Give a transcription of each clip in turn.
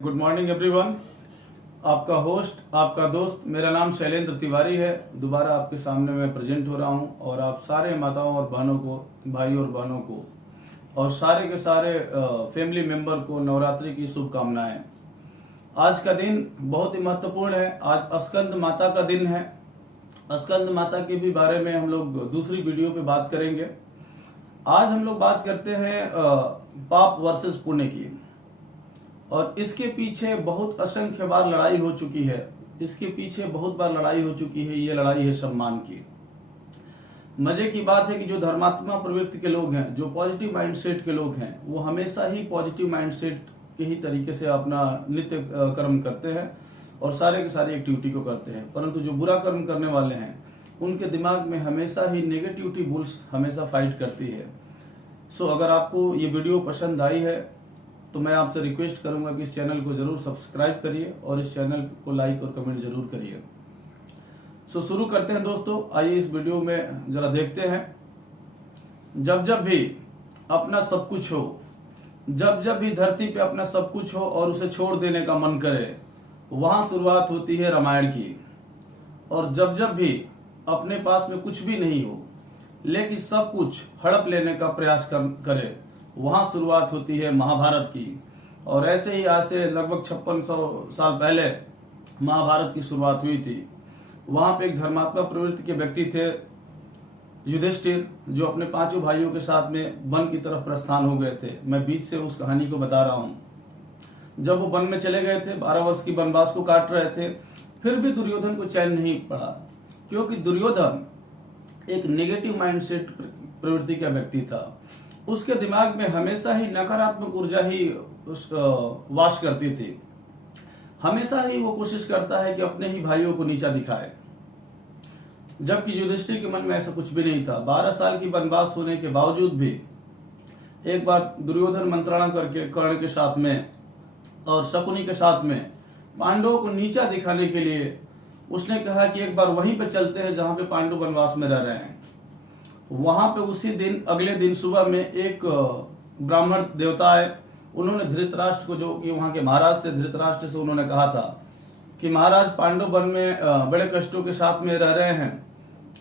Good morning everyone. आपका host, आपका दोस्त, मेरा नाम शैलेंद्र तिवारी है। दोबारा आपके सामने मैं प्रेजेंट हो रहा हूं और आप सारे माताओं और बहनों को, भाई और बहनों को और सारे के सारे फैमिली मेंबर को नवरात्रि की शुभकामनाएं। आज का दिन बहुत ही महत्वपूर्ण है। आज स्कंद माता का दिन है। स्कंद माता के भी बारे में हम लोग दूसरी वीडियो पे बात करेंगे। आज हम लोग बात करते हैं पाप वर्सेस पुण्य की, और इसके पीछे बहुत असंख्य बार लड़ाई हो चुकी है। इसके पीछे बहुत बार लड़ाई हो चुकी है। ये लड़ाई है सम्मान की। मजे की बात है कि जो धर्मात्मा प्रवृत्ति के लोग हैं, जो पॉजिटिव माइंडसेट के लोग हैं, वो हमेशा ही पॉजिटिव माइंडसेट के ही तरीके से अपना नित्य कर्म करते हैं और सारे के सारी एक्टिविटी को करते हैं। परंतु जो बुरा कर्म करने वाले हैं, उनके दिमाग में हमेशा ही नेगेटिविटी बुल्स हमेशा फाइट करती है। सो अगर आपको ये वीडियो पसंद आई है तो मैं आपसे रिक्वेस्ट करूंगा कि इस चैनल को जरूर सब्सक्राइब करिए और इस चैनल को लाइक और कमेंट जरूर करिए। सो शुरू करते हैं दोस्तों। आइए इस वीडियो में जरा देखते हैं। जब जब भी अपना सब कुछ हो, जब जब भी धरती पे अपना सब कुछ हो और उसे छोड़ देने का मन करे, वहां शुरुआत होती है रामायण की। और जब जब भी अपने पास में कुछ भी नहीं हो लेकिन सब कुछ हड़प लेने का प्रयास करे, वहां शुरुआत होती है महाभारत की। और ऐसे ही आज से लगभग 5600 साल पहले महाभारत की शुरुआत हुई थी। वहां पे एक धर्मात्मा प्रवृत्ति के व्यक्ति थे, युधिष्ठिर, जो अपने पांचों भाइयों के साथ में वन की तरफ प्रस्थान हो गए थे। मैं बीच से उस कहानी को बता रहा हूं। जब वो वन में चले गए थे, 12 वर्ष की वनवास को काट रहे थे, फिर भी दुर्योधन को चैन नहीं पड़ा, क्योंकि दुर्योधन एक नेगेटिव माइंडसेट प्रवृत्ति का व्यक्ति था। उसके दिमाग में हमेशा ही नकारात्मक ऊर्जा ही वास करती थी। हमेशा ही वो कोशिश करता है कि अपने ही भाइयों को नीचा दिखाए, जबकि युधिष्ठिर के मन में ऐसा कुछ भी नहीं था। 12 साल की वनवास होने के बावजूद भी एक बार दुर्योधन मंत्रणा करके कर्ण के साथ में और शकुनी के साथ में पांडवों को नीचा दिखाने के लिए उसने कहा कि एक बार वहीं पे चलते हैं जहां पे पांडव वनवास में रह रहे हैं। वहां पे उसी दिन, अगले दिन सुबह में एक ब्राह्मण देवता आए। उन्होंने धृतराष्ट्र को, जो कि वहां के महाराज थे, धृतराष्ट्र से उन्होंने कहा था कि महाराज, पांडव वन में बड़े कष्टों के साथ में रह रहे हैं।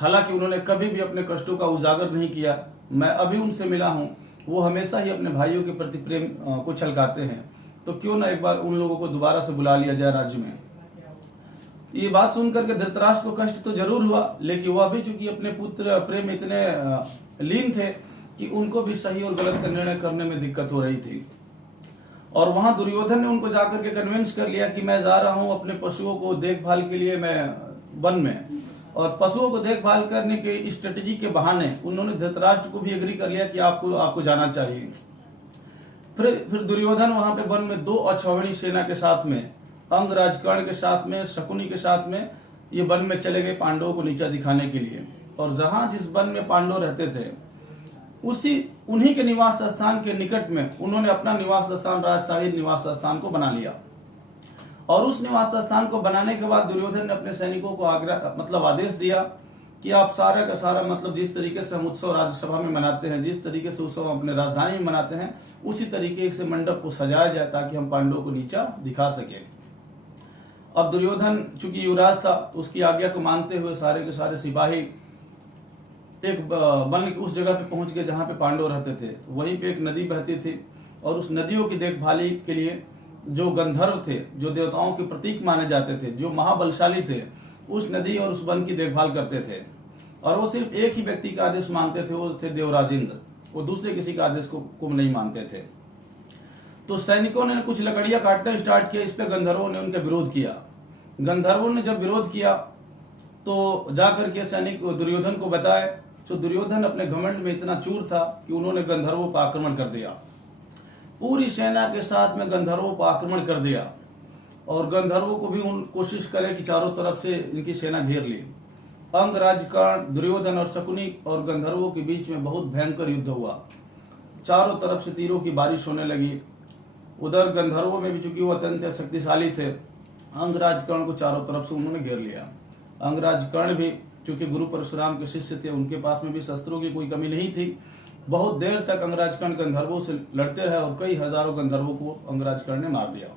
हालांकि उन्होंने कभी भी अपने कष्टों का उजागर नहीं किया। मैं अभी उनसे मिला हूं। वो हमेशा ही अपने भाइयों के प्रति प्रेम को छलकाते हैं। तो क्यों ना एक बार उन लोगों को दोबारा से बुला लिया जाए राज्य में। ये बात सुनकर के धृतराष्ट्र को कष्ट तो जरूर हुआ, लेकिन वह भी चूंकि अपने पुत्र प्रेम इतने लीन थे कि उनको भी सही और गलत का निर्णय करने में दिक्कत हो रही थी। और वहां दुर्योधन ने उनको जाकर के कन्विंस कर लिया कि मैं जा रहा हूं अपने पशुओं को देखभाल के लिए मैं वन में। और पशुओं को देखभाल करने के स्ट्रेटेजी के बहाने उन्होंने धृतराष्ट्र को भी एग्री कर लिया कि आपको जाना चाहिए। फिर दुर्योधन वहां पे वन में 2 अक्षौहिणी सेना के साथ में, अंगराज कर्ण के साथ में, शकुनी के साथ में, ये वन में चले गए पांडवों को नीचा दिखाने के लिए। और जहां जिस वन में पांडव रहते थे, उन्हीं के निवास स्थान के निकट में उन्होंने अपना निवास स्थान, राजशाही निवास स्थान को बना लिया। और उस निवास स्थान को बनाने के बाद दुर्योधन ने अपने सैनिकों को आदेश दिया कि आप सारा का सारा, जिस तरीके से हम उत्सव राज्यसभा में मनाते हैं, जिस तरीके से उत्सव अपने राजधानी में मनाते हैं, उसी तरीके से मंडप को सजाया जाए ताकि हम पांडवों को नीचा दिखा सके। अब दुर्योधन चूंकि युवराज था, उसकी आज्ञा को मानते हुए सारे के सारे सिपाही एक वन की उस जगह पे पहुंच गए जहां पे पांडव रहते थे। वहीं पे एक नदी बहती थी और उस नदियों की देखभाली के लिए जो गंधर्व थे, जो देवताओं के प्रतीक माने जाते थे, जो महाबलशाली थे, उस नदी और उस वन की देखभाल करते थे। और वो सिर्फ एक ही व्यक्ति का आदेश मानते थे, वो थे देवराज इंद्र। वो दूसरे किसी का आदेश को नहीं मानते थे। तो सैनिकों ने कुछ लकड़ियां काटना स्टार्ट किया। इस पे गंधर्वों ने उनका विरोध किया। गंधर्वों ने जब विरोध किया तो जाकर के सैनिक दुर्योधन को बताए। तो दुर्योधन अपने घमंड में इतना चूर था कि उन्होंने गंधर्वों पर आक्रमण कर दिया। पूरी सेना के साथ में गंधर्वों पर आक्रमण कर दिया। और गंधर्वों को भी कोशिश करे कि चारों तरफ से इनकी सेना घेर ली। अंगराज कर्ण, दुर्योधन और शकुनी और गंधर्वों के बीच में बहुत भयंकर युद्ध हुआ। चारों तरफ से तीरों की बारिश होने लगी। उधर गंधर्वों में भी चूंकि वो अत्यंत शक्तिशाली थे, अंगराज कर्ण को चारों तरफ से उन्होंने घेर लिया। अंगराज कर्ण भी चूंकि गुरु परशुराम के शिष्य थे, उनके पास में भी शस्त्रों की कोई कमी नहीं थी। बहुत देर तक अंगराज कर्ण गंधर्वों से लड़ते रहे और कई हजारों गंधर्वों को अंगराज कर्ण ने मार दिया।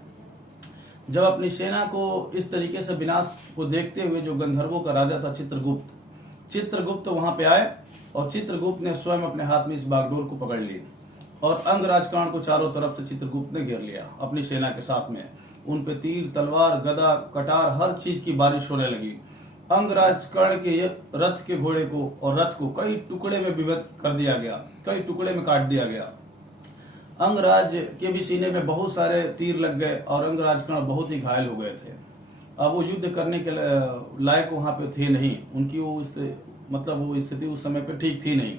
जब अपनी सेना को इस तरीके से विनाश को देखते हुए जो गंधर्वों का राजा था चित्रगुप्त वहां पे आए और चित्रगुप्त ने स्वयं अपने हाथ में इस बागडोर को पकड़ ली और अंग राजकर्ण को चारों तरफ से चित्रगुप्त ने घेर लिया अपनी सेना के साथ में। उन पे तीर, तलवार, गदा, कटार, हर चीज की बारिश होने लगी। अंग राजकर्ण के रथ के घोड़े को और रथ को कई टुकड़े में विभक्त कर दिया गया, कई टुकड़े में काट दिया गया। अंगराज के भी सीने में बहुत सारे तीर लग गए और अंगराजकर्ण बहुत ही घायल हो गए थे। अब वो युद्ध करने के लायक वहां पे थे नहीं, उनकी वो स्थिति उस समय पे ठीक थी नहीं।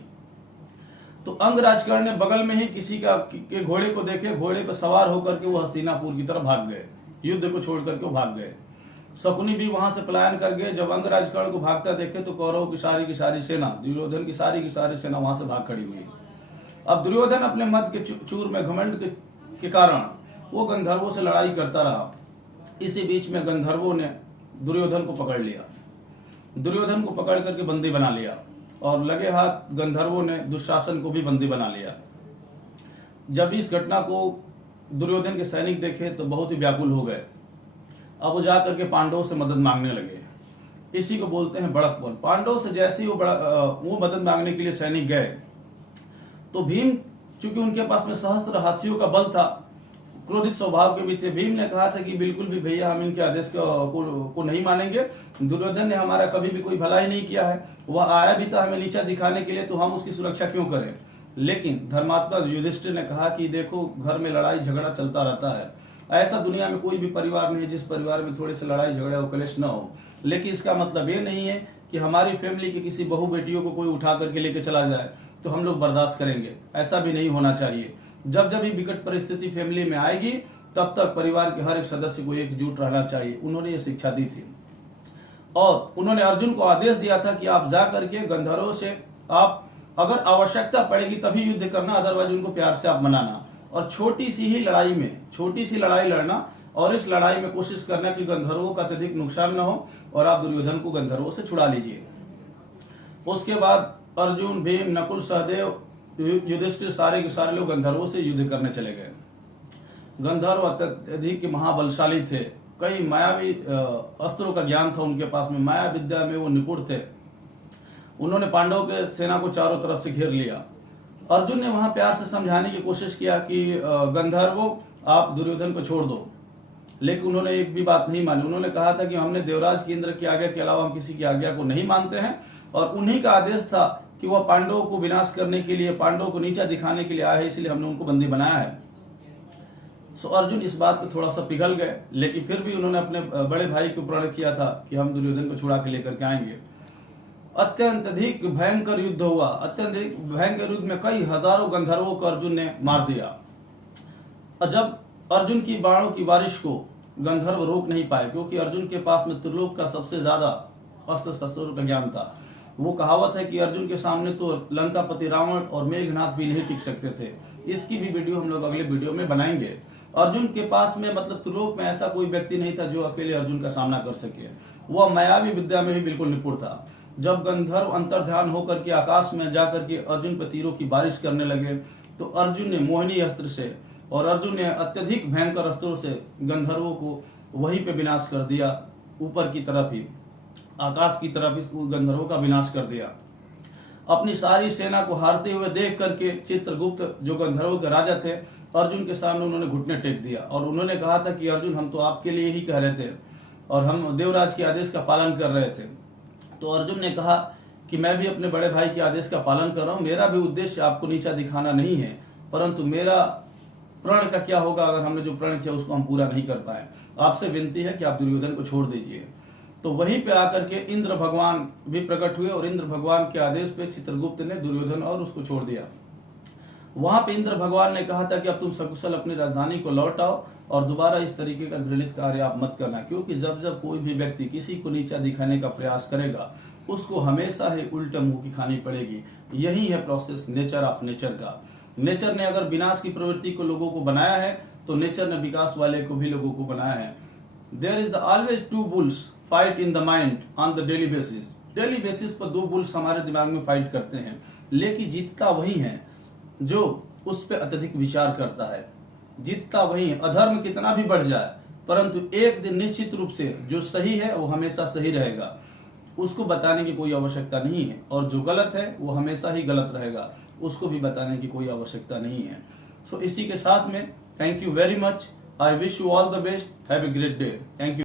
तो अंगराजकर्ण ने बगल में ही किसी के घोड़े को देखे, घोड़े पर सवार होकर के वो हस्तिनापुर की तरफ भाग गए, युद्ध को छोड़ करके वो भाग गए। शकुनी भी वहां से पलायन कर गए। जब अंगराजकर्ण को भागता देखे तो कौरव की सारी सेना, दुर्योधन की सारी सेना वहां से भाग खड़ी हुई। अब दुर्योधन अपने मद के चूर में घमंड के कारण वो गंधर्वों से लड़ाई करता रहा। इसी बीच में गंधर्वों ने दुर्योधन को पकड़ लिया, दुर्योधन को पकड़ करके बंदी बना लिया और लगे हाथ गंधर्वों ने दुशासन को भी बंदी बना लिया। जब इस घटना को दुर्योधन के सैनिक देखे तो बहुत ही व्याकुल हो गए। अब वो जाकर के पांडवों से मदद मांगने लगे। इसी को बोलते हैं बड़कपन। पांडवों से जैसे ही वो मदद मांगने के लिए सैनिक गए तो भीम, चूंकि उनके पास में सहस्त्र हाथियों का बल था, क्रोधित स्वभाव के भी थे, भीम ने कहा था कि बिल्कुल भी भैया हम इनके आदेश को नहीं मानेंगे। दुर्योधन ने हमारा कभी भी कोई भलाई नहीं किया है, वह आया भी था हमें नीचा दिखाने के लिए, तो हम उसकी सुरक्षा क्यों करें। लेकिन धर्मात्मा युधिष्ठिर ने कहा कि देखो, घर में लड़ाई झगड़ा चलता रहता है, ऐसा दुनिया में कोई भी परिवार नहीं जिस परिवार में थोड़े से लड़ाई झगड़ा और कलेश न हो। लेकिन इसका मतलब ये नहीं है कि हमारी फैमिली के किसी बहू बेटियों को कोई उठा करके लेके चला जाए तो हम लोग बर्दाश्त करेंगे, ऐसा भी नहीं होना चाहिए। जब जब ये विकट परिस्थिति फैमिली में आएगी तब तक परिवार के हर एक सदस्य को एकजुट रहना चाहिए। उन्होंने ये शिक्षा दी थी और उन्होंने अर्जुन को आदेश दिया था कि आप जा करके गंधर्वों से आप अगर आवश्यकता पड़ेगी तभी युद्ध करना, अदरवाइज उनको प्यार से आप मनाना और छोटी सी लड़ाई लड़ना और इस लड़ाई में कोशिश करना कि गंधर्वों का अत्यधिक नुकसान न हो और आप दुर्योधन को गंधर्वों से छुड़ा लीजिए। उसके बाद अर्जुन, भीम, नकुल, सहदेव, युधिष्ठिर सारे के सारे लोग गंधर्वों से युद्ध करने चले गए। गंधर्व अत्यधिक महाबलशाली थे, कई मायावी अस्त्रों का ज्ञान था उनके पास में, माया विद्या में वो निपुण थे। उन्होंने पांडवों के सेना को चारों तरफ से घेर लिया। अर्जुन ने वहां प्यार से समझाने की कोशिश किया कि गंधर्वों आप दुर्योधन को छोड़ दो, लेकिन उन्होंने एक भी बात नहीं मानी। उन्होंने कहा था कि हमने देवराज की इंद्र की आज्ञा के अलावा हम किसी की आज्ञा को नहीं मानते हैं और उन्हीं का आदेश था कि वह पांडवों को विनाश करने के लिए, पांडवों को नीचा दिखाने के लिए आए, इसलिए हमने उनको बंदी बनाया है। सो अर्जुन इस बात पे थोड़ा सा पिघल गए, लेकिन फिर भी उन्होंने अपने बड़े भाई को प्रण किया था कि हम दुर्योधन को छुड़ा के लेकर के आएंगे। अत्यंत अधिक भयंकर युद्ध हुआ। अत्यंत भयंकर युद्ध में कई हजारों गंधर्वों को अर्जुन ने मार दिया। और जब अर्जुन की बाणों की बारिश को गंधर्व रोक नहीं पाए, क्योंकि अर्जुन के पास में त्रिलोक का सबसे ज्यादा अस्त्र शस्त्रों का ज्ञान था। वो कहावत है कि अर्जुन के सामने तो लंकापति रावण और मेघनाथ भी नहीं टिक सकते थे। इसकी भी वीडियो हम लोग अगले वीडियो में बनाएंगे। अर्जुन के पास में त्रिलोक में ऐसा कोई व्यक्ति नहीं था जो अकेले अर्जुन का सामना कर सके। वह मायावी विद्या में भी बिल्कुल निपुण था। जब गंधर्व अंतर्ध्यान होकर के आकाश में जाकर के अर्जुन पर तीरों की बारिश करने लगे तो अर्जुन ने मोहिनी अस्त्र से और अर्जुन ने अत्यधिक भयंकर अस्त्रों से गंधर्वों को वहीं पे विनाश कर दिया। ऊपर की तरफ ही, आकाश की तरफ इस गंधर्वों का विनाश कर दिया। अपनी सारी सेना को हारते हुए देख करके चित्रगुप्त, जो गंधर्वों के राजा थे, अर्जुन के सामने उन्होंने घुटने टेक दिया और उन्होंने कहा था कि अर्जुन, हम तो आपके लिए ही कह रहे थे और हम देवराज के आदेश का पालन कर रहे थे। तो अर्जुन ने कहा कि मैं भी अपने बड़े भाई के आदेश का पालन कर रहा हूं, मेरा भी उद्देश्य आपको नीचा दिखाना नहीं है, परंतु मेरा प्रण का क्या होगा अगर हमने जो प्रण किया उसको हम पूरा नहीं कर पाए। आपसे विनती है कि आप दुर्योधन को छोड़ दीजिए। तो वहीं पे आकर के इंद्र भगवान भी प्रकट हुए और इंद्र भगवान के आदेश पे चित्रगुप्त ने दुर्योधन और उसको छोड़ दिया। वहां पे इंद्र भगवान ने कहा था कि अब तुम सकुशल अपनी राजधानी को लौट आओ और दोबारा इस तरीके का घृणित कार्य आप मत करना, क्योंकि जब जब कोई भी व्यक्ति किसी को नीचा दिखाने का प्रयास करेगा उसको हमेशा ही उल्टे मुंह की खानी पड़ेगी। यही है प्रोसेस नेचर ऑफ नेचर का। नेचर ने अगर विनाश की प्रवृत्ति को लोगों को बनाया है तो नेचर ने विकास वाले को भी लोगों को बनाया है। There is the always two bulls fight in the mind on the daily basis. Daily basis पर दो बुल्स हमारे दिमाग में फाइट करते हैं, लेकिन जीतता वही है जो उस पर अत्यधिक विचार करता है। जीतता वही है। अधर्म कितना भी बढ़ जाए परंतु एक दिन निश्चित रूप से जो सही है वो हमेशा सही रहेगा, उसको बताने की कोई आवश्यकता नहीं है, और जो गलत है वो हमेशा ही गलत रहेगा, उसको भी बताने की कोई आवश्यकता नहीं है। सो इसी के साथ में thank you very much. I wish you all the best. Have a great day. Thank you.